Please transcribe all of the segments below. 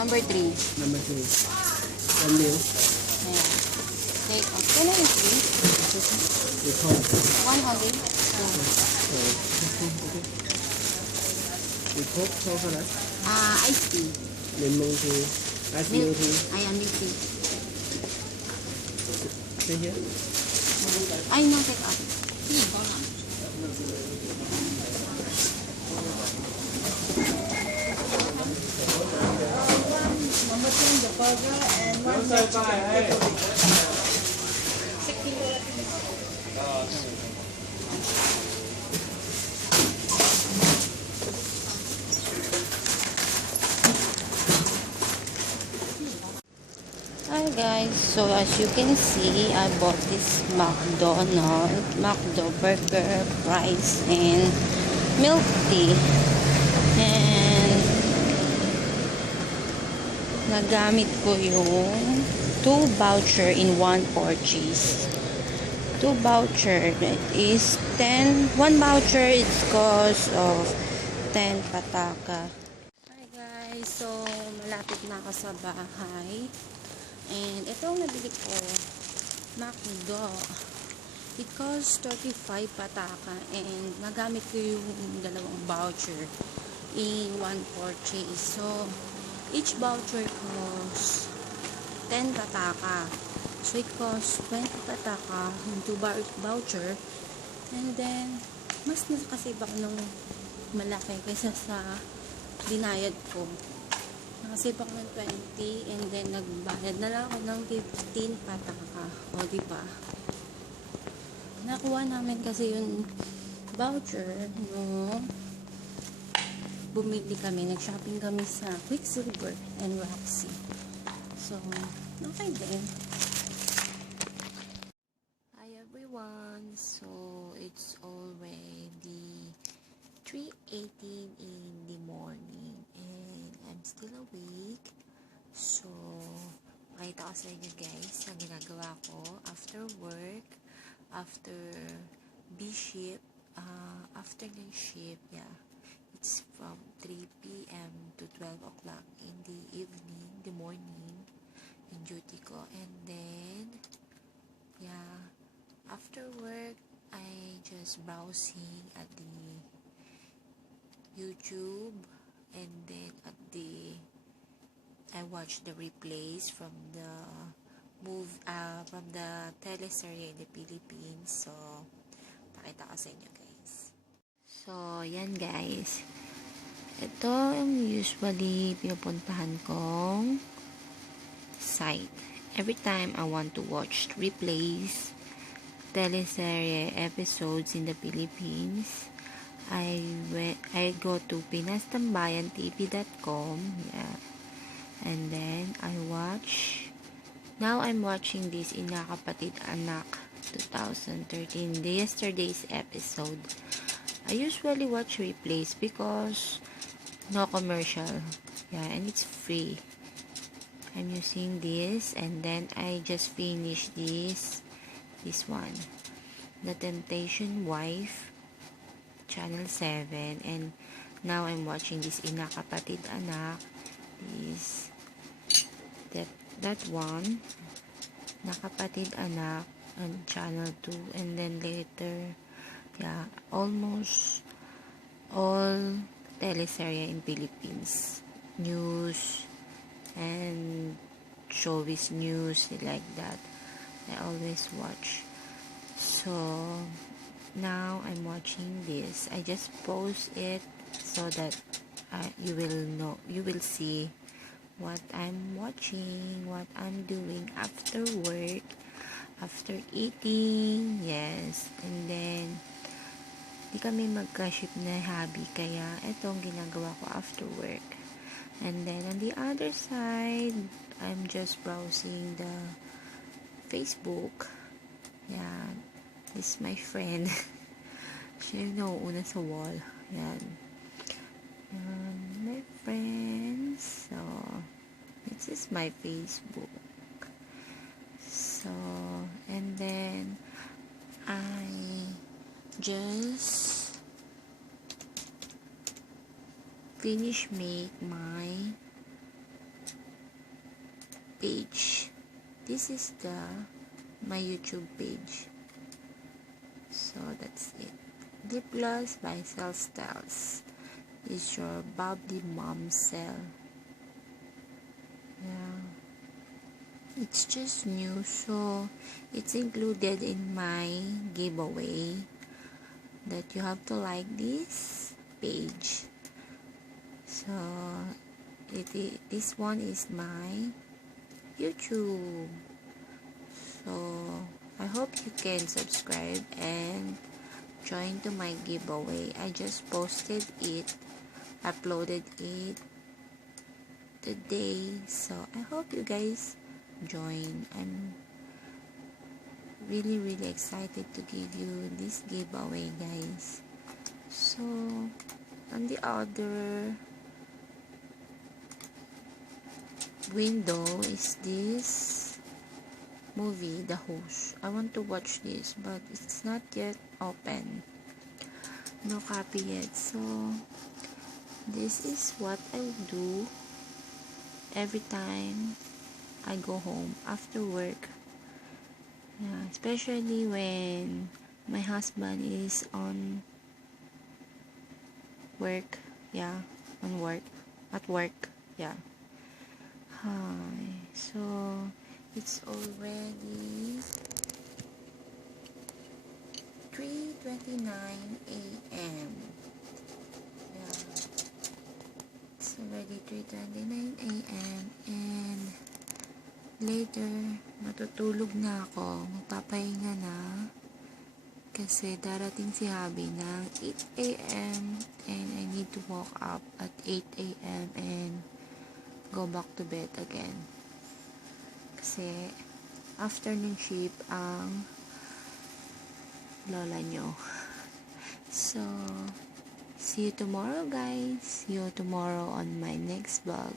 Number 3. Number 3. 1 meal. Ayan. Take off. Can I please? With Coke. 1 only. 2. Okay. With Coke, coconut. Iced tea. Lemon tea. Ice milk tea. Ayan, milk tea. Stay here. Ay, no, take off. Hi guys, so as you can see, I bought this McDo burger, fries, and milk tea. And nagamit ko yung 2 voucher in 1 purchase. 2 voucher, that is 10. 1 voucher is cost of 10 pataka. Hi guys, so malapit na ako sa bahay. And itong nabili ko, McDo. It costs 35 pataka. And nagamit ko yung 2 voucher in 1 purchase. So, each voucher costs 10 pataka. So, it costs 20 pataka yung 2 voucher. And then, mas nakasave ako ng malaki kaysa sa binayad ko. Nakasave ako ng 20 and then nagbayad na lang ako ng 15 pataka. O, diba? Nakuha namin kasi yung voucher no bumili kami. Nag-shopping kami sa Quicksilver and Roxy. So, okay din. Hi everyone. So, it's already 3:18 in the morning and I'm still awake. So, makita ko sa inyo guys ang ginagawa ko after work, after B-shift, afternoon shift, yeah. It's from 3 p.m. to 12 o'clock in the evening, the morning, in duty ko. And then, yeah, after work, I just browsing at the YouTube, and then I watched the replays from the from the teleserye in the Philippines. So, pakita ko sa inyo guys. So, yan guys. Ito yung usually pinupuntahan kong site. Every time I want to watch replays, teleserye episodes in the Philippines, I go to pinastambayantv.com, yeah, and then I watch. Now I'm watching this Inakapatid Anak 2013, yesterday's episode. I usually watch replays because no commercial, yeah, and it's free. I'm using this, and then I just finished this one, The Temptation Wife, channel 7, and now I'm watching this Inakapatid Anak, is that one, Nakapatid Anak, on channel 2, and then later, yeah, almost all teleserye in Philippines, news and showbiz news, like that, I always watch. So now I'm watching this. I just post it so that you will see what I'm watching, what I'm doing after work, after eating, yes. And then di kami magka-ship na hobby, kaya itong ginagawa ko after work. And then on the other side, I'm just browsing the Facebook. Yeah, this is my friend. Siya yung nauuna sa wall. Yan. My friends. So, this is my Facebook. So, and then I just finish make my page. This is my YouTube page. So that's it. Lip Gloss by Cell Styles is your bubbly mom cell. Yeah, it's just new, so it's included in my giveaway that you have to like this page. So this one is my YouTube. So I hope you can subscribe and join to my giveaway. I just posted it, uploaded it today, so I hope you guys join. I'm really excited to give you this giveaway, guys. So on the other window is this movie, The Host. I want to watch this, but it's not yet open, no copy yet. So this is what I do every time I go home after work. Yeah, especially when my husband is on work. Yeah, at work. Yeah. Hi. So it's already 3:29 a.m. Yeah. It's already 3:29 a.m. and later matutulog na ako, magpapahinga na kasi darating si Habi ng 8 a.m. and I need to wake up at 8 a.m. and go back to bed again kasi afternoon shift ang lola nyo. So see you tomorrow, guys. See you tomorrow on my next vlog.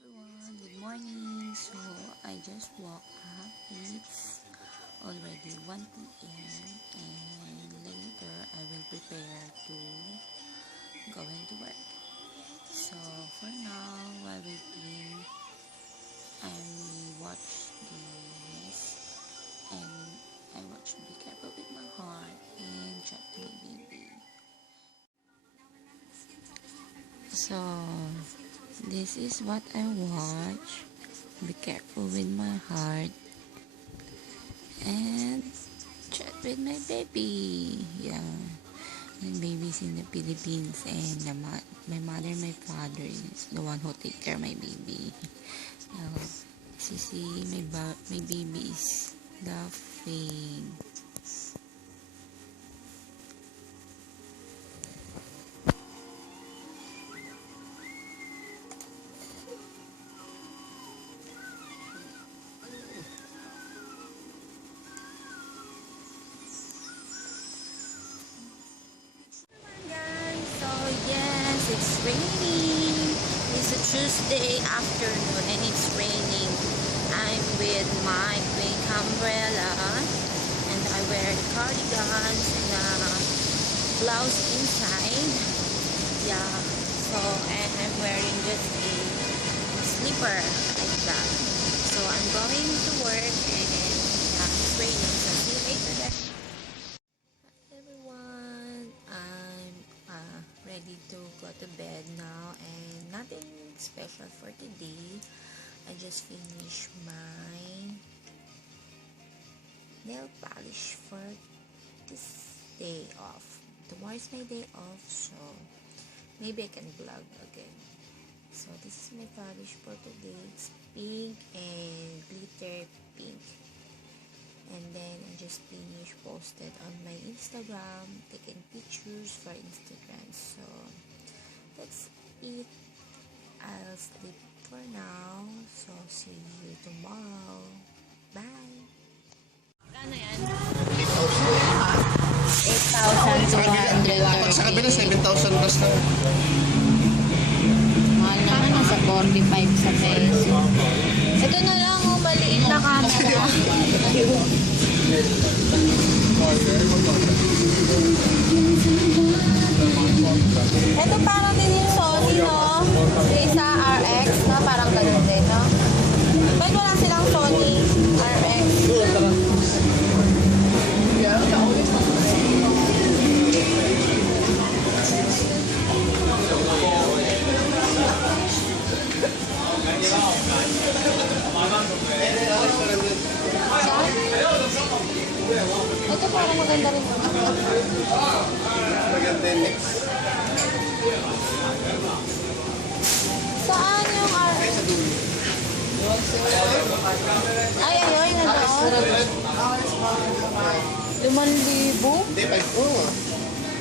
Everyone, good morning. So I just woke up. It's already 1 p.m. and later I will prepare to go into work. So for now, while waiting, I watch this and I watch Be Careful with My Heart and Chat to My Baby. So this is what I watch: Be Careful with My Heart and Chat with My Baby. Yeah. My baby's in the Philippines and my mother, my father is the one who take care of my baby. See, my baby is laughing. It's raining. It's a Tuesday afternoon and it's raining. I'm with my pink umbrella and I wear the cardigans and a blouse inside. Yeah, so and I'm wearing just a slipper like that. So I'm going to work and it's raining. So see you later, guys. Ready to go to bed now and nothing special for today. I just finished my nail polish for this day off. Tomorrow is my day off, so maybe I can vlog again. So this is my polish for today. It's pink and glitter pink. And then I just finished posted on my Instagram, taking pictures for Instagram. So that's it. I'll sleep for now. So see you tomorrow. Bye. Kano yan? 8,200. Sa kabila, 7,000 basta. Mahal naman, nasa 45 sa peso. Ito na lang, maliit na camera. Ito parang din yung Sony, no? Yung isa RX, no? Parang ganun din, no? Pero maganda rin. Maganda yung mix. Saan yung Ay, nandoon. 5,000? Hindi, 5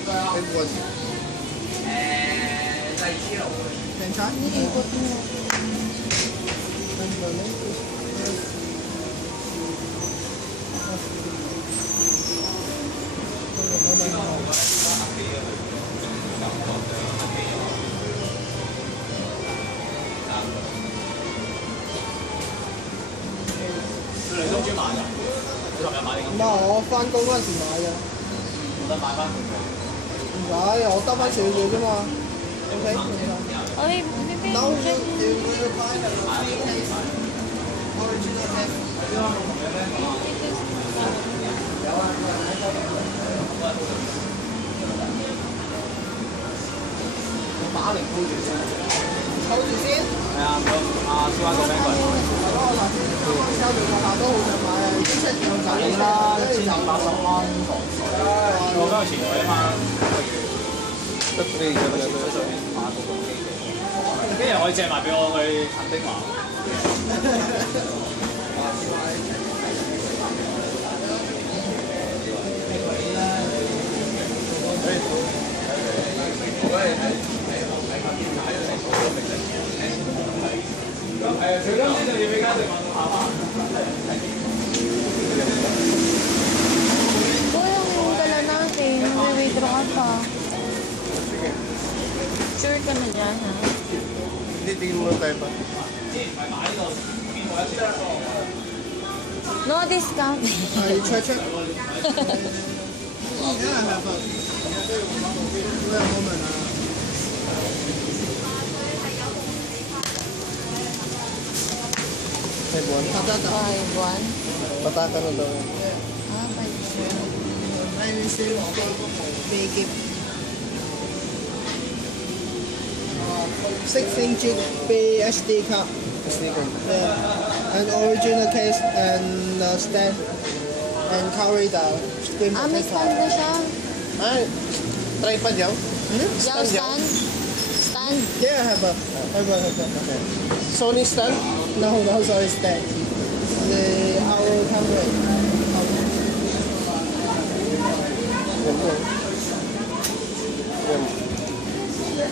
5-1. 괜찮아? Iniikot mo.唔係，我翻工嗰陣時買嘅。唔使，我得翻少少啫嘛。OK。Ay, bibigyan Now mo you dyan. will buy the free case original case. Hold住先。係啊，燒翻個餅過嚟。係咯，我頭先啱啱收到個客都好想買啊，已經出咗手啦，1,080蚊糖水。我今日前佢啊嘛，得你嘅喺上面買個機嘅，跟住可以借埋俾我去陳丁華。Kuya, yung dala natin. May-withdraw ka pa. Sure ka na dyan, ha? Hindi, tingin mo tayo pa. No discount. Check. Yeah, I have a. Wait a moment. Patata. 5,1. Patata na daw. Ah, 5,1. I receive big gift. 16 GB SD card. SD card. Yeah. An original case and stand and cover the screen Ah, may stand na siya. Ay, tripod yaw? Yaw, stand. Stand. Yeah, I have a. Okay. Sony stand? No, sorry, stand. Our camera.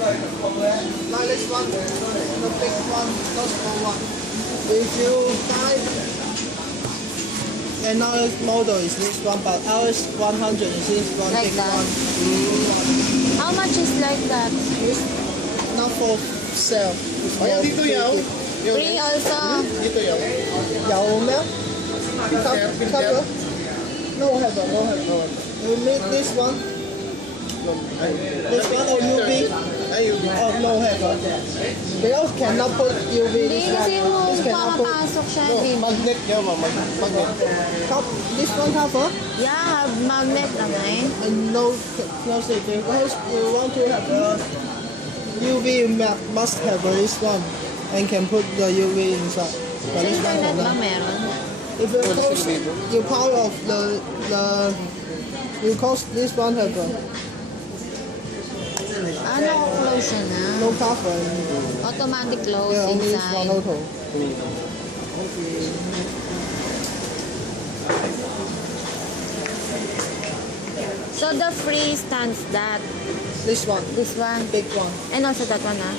Like this one, the big one, not small one. If you buy another model is this one, but ours 100 is this one, Like big that? one. How much is like that? Not for sale. It's Ayan, for dito free yaw. gift. Free also. Dito yaw. 有咩？Cover? No have. You make this one? This one or UV? Oh, no have. Because cannot put UV Hindi, this kasi one. mo This cannot put. papapasok siya. No, Di ba? magnet yaw, magnet. This one cover? Yeah, magnet naman. And no stick. Because you want to have a UV, you must have this one. And can put the UV inside. Sa But this one internet ba cannot. meron? If you close, you power off you close this one have a Ano kung close siya na? no cover. Automatic close Yeah, only this one inside. auto. So the free stands that. This one, This one. big one. And also that one, ah.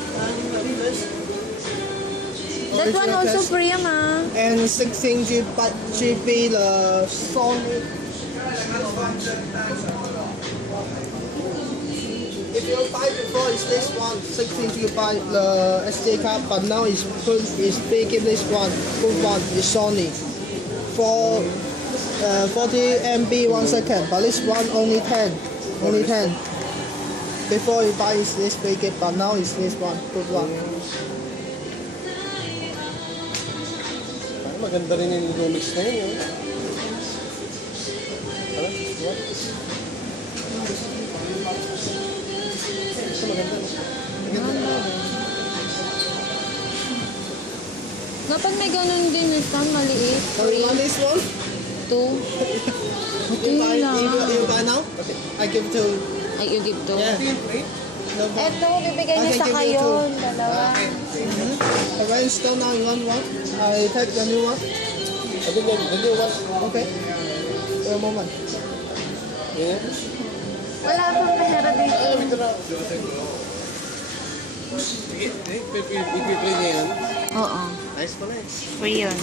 That one Original also test. free, ah. And 16 GB the Sony. If you buy before it's this one, 16 GB the SD card, but now it's big in this one. Good one is Sony. For 40 MB 1 second, but this one only 10. Only 10. Before you buy is this big, but now it's this one. Good one. Ay, maganda rin yung Lumix na yun. Yun. Ano? What? Ito maganda. Dapat may ganun din na stand, maliit. So you want this one? 2. You buy, lang. you I give to. Ay, you give to. Yeah. No problem. Eto, bibigay niya Okay, sa give kayo. you two. Dalawa. The rhinestone now, you want one? I take the new one. I think the new one. Okay. Wait a moment. Yeah. Wala pang pera dito. Ah, ito na. Ipipili niya yan. Oo. Nice pala eh. Free yun.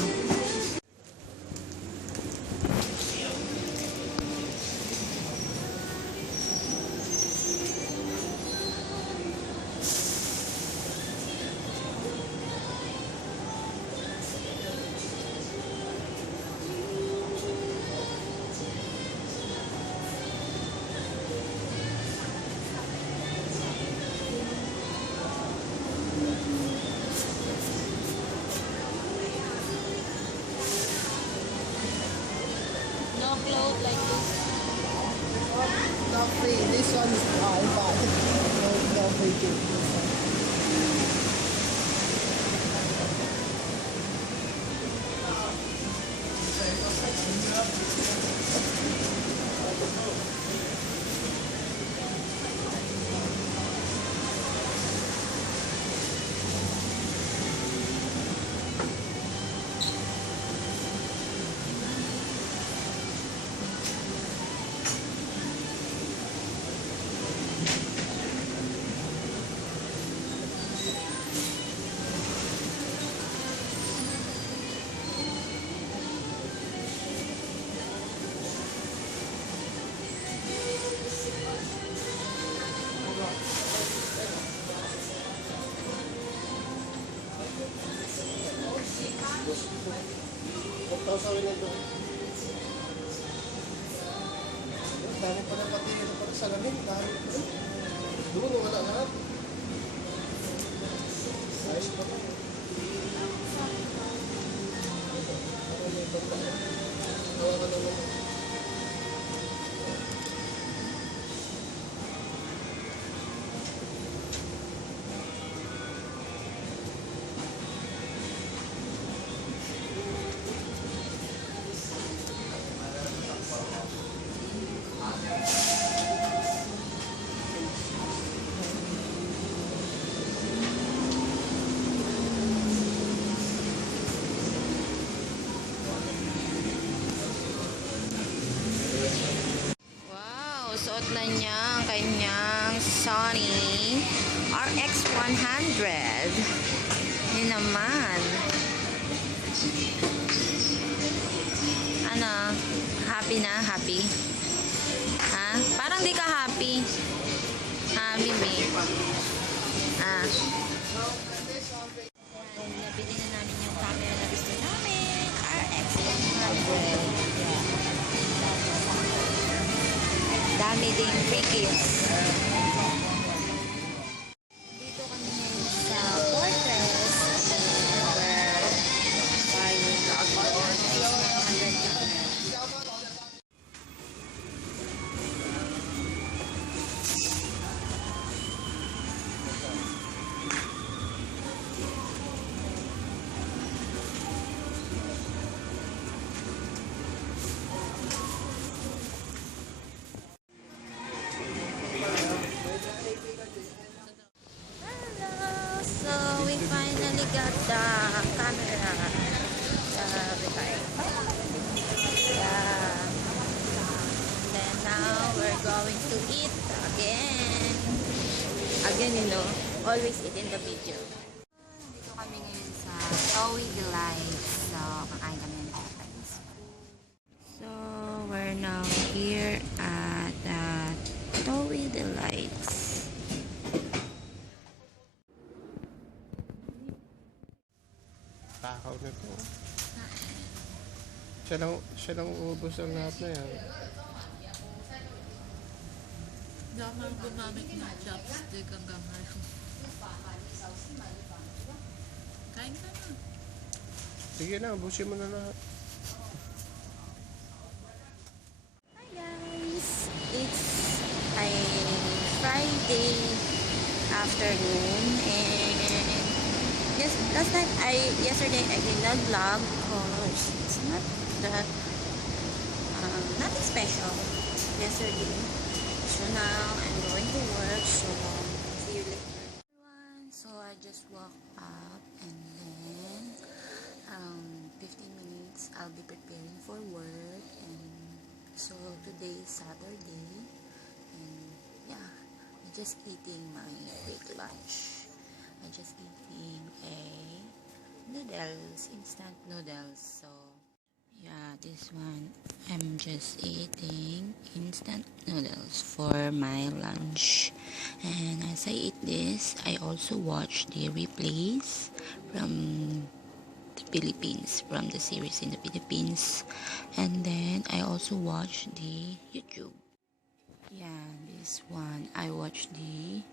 No clothes like this. Not free. This one is I buy. No free gift. Huwag tao sa akin ito. Dami pala pati ito pala sa lamin. Dami pala. Doon wala lahat. Ayos pa pa. Tawa ka naman. Wow, suot na niya ang kanyang Sony RX 100. Yun naman. Ano? Happy na? Happy? Ha? Parang di ka happy. Ha, Mimi? Ah. Nabili na namin yung camera na gusto namin. RX 100. Dami ding free gifts. Dito kami ngayon sa Fortress where buying RX 100 camera. Hello! So, we finally got the camera. Yeah. Then now, we're going to eat again. Again, you know, always eat in the video. Dito kami ngayon sa Towie Delights. So, kakain kami ng Japanese food. So, we're now here at Towie Delights. Takaw nito. Siya lang uubos ang lahat na yan. Gamar gumamit ng chopstick ang gamar. Kain ka na. Sige na, ubusin mo na lahat. Hi guys! It's a Friday afternoon and yesterday I did not vlog because it's not that nothing special yesterday. So now I'm going to work. So see you later. Everyone, so I just woke up and then 15 minutes I'll be preparing for work. And so today is Saturday, and yeah, I'm just eating my quick lunch. I'm just eating a noodles, instant noodles. So yeah, this one, I'm just eating instant noodles for my lunch. And as I eat this, I also watch the replays from the Philippines, from the series in the Philippines. And then I also watch the YouTube. Yeah, this one, I watch the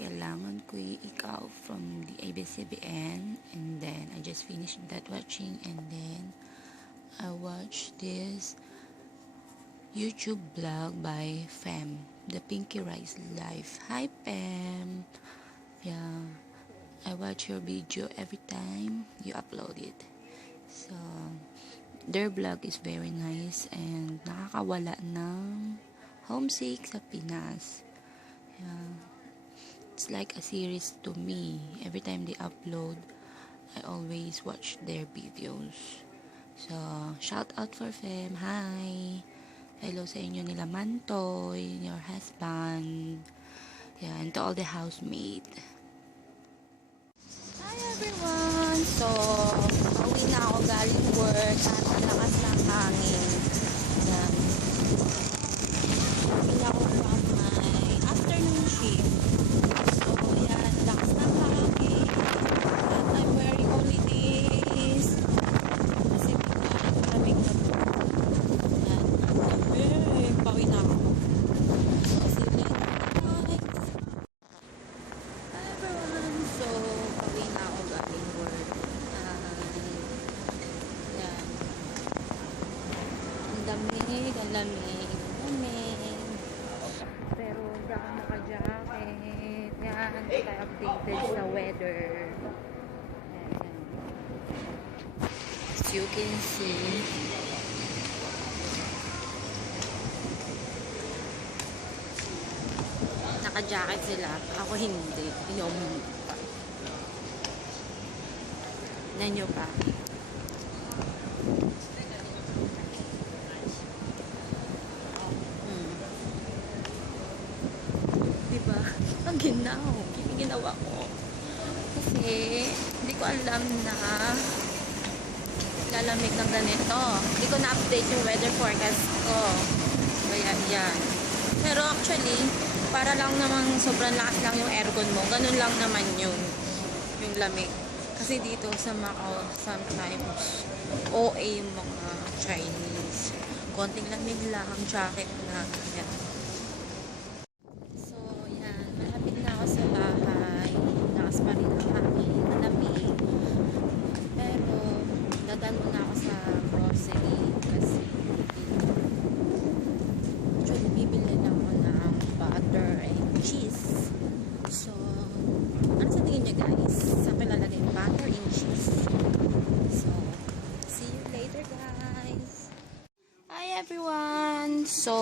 Kailangan Ko'y Ikaw from the ABS-CBN. And then I just finished that watching, and then I watched this YouTube blog by Fem, the Pinky Rice Life. Hi Pam! Yeah, I watch your video every time you upload it. So, their blog is very nice and nakakawala ng homesick sa Pinas. Yeah, it's like a series to me. Every time they upload, I always watch their videos. So, shout out for Fem. Hi! Hello sa inyo nila Mantoy, your husband. Yeah, and to all the housemates. Hi everyone! So, pauwi na ako galing work at ang lakas ng hangin. Yan. Pauwi na ako from my afternoon shift. So, yan, lakas ng hangin. At I'm wearing only this. Kasi malamig na po. Yan. Pauwi na ako. So, see you later guys. Hi everyone! So, pauwi na ako galing work. Yan. Ang lamig, ang lamig, ang lamig. Pero hindi ako naka-jacket. Yan, hindi tayo updated sa weather. Yan. As you can see, naka-jacket sila. Ako hindi. Yung nanyo pa. Diba? Ang ginawa ko. Kasi, hindi ko alam na lalamig ng ganito. Hindi ko na-update yung weather forecast ko. Kaya, yan. Pero actually, para lang namang sobrang lakas lang yung aircon mo. Ganun lang naman yung lamig. Kasi dito sa Macau, sometimes, OA yung mga Chinese. Konting lamig lang, jacket na. Yan. So, yan. Malapit na ako sa bahay. Lakas pa rin ang hangin. Malamig. Pero, dadaan muna ako sa grocery. Kasi, actually, bibili na ako ng butter and cheese. So, ano sa tingin niyo guys? Sa akin lalagay butter and cheese. So, see you later guys! Hi everyone! So,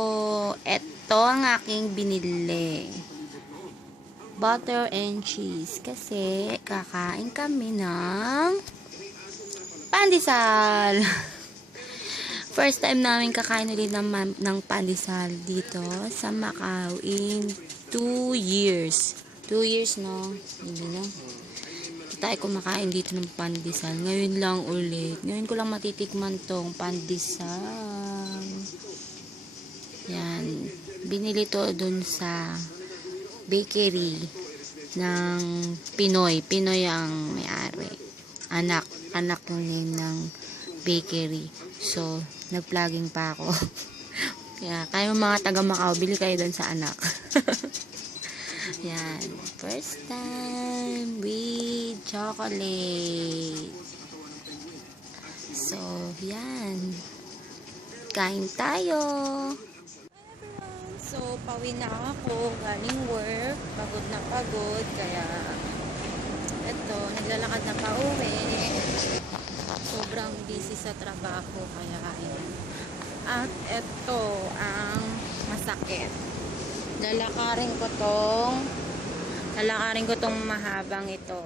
eto ang aking binili. Butter and cheese. Kasi, kakain kami ng pandesal. First time namin kakain ulit ng pandesal dito sa Macau in 2 years. 2 years, no? Hindi na. Hindi tayo kumakain dito ng pandesal. Ngayon lang ulit. Ngayon ko lang matitikman tong pandesal. Yan. Binili to dun sa bakery ng Pinoy. Pinoy ang may-ari. Anak yung name ng bakery. So, nag-vlogging pa ako. Kaya, kayo mga taga Macau, bili kayo dun sa anak. Yan. First time with chocolate. So, yan. Kain tayo. Hi everyone. So, pauwi na ako. Galing work. Pagod na pagod. Kaya, eto, naglalakad na pauwi. Sobrang busy sa trabaho. Kaya, ayan. At eto, ang masakit. Lalakarin ko tong mahabang ito.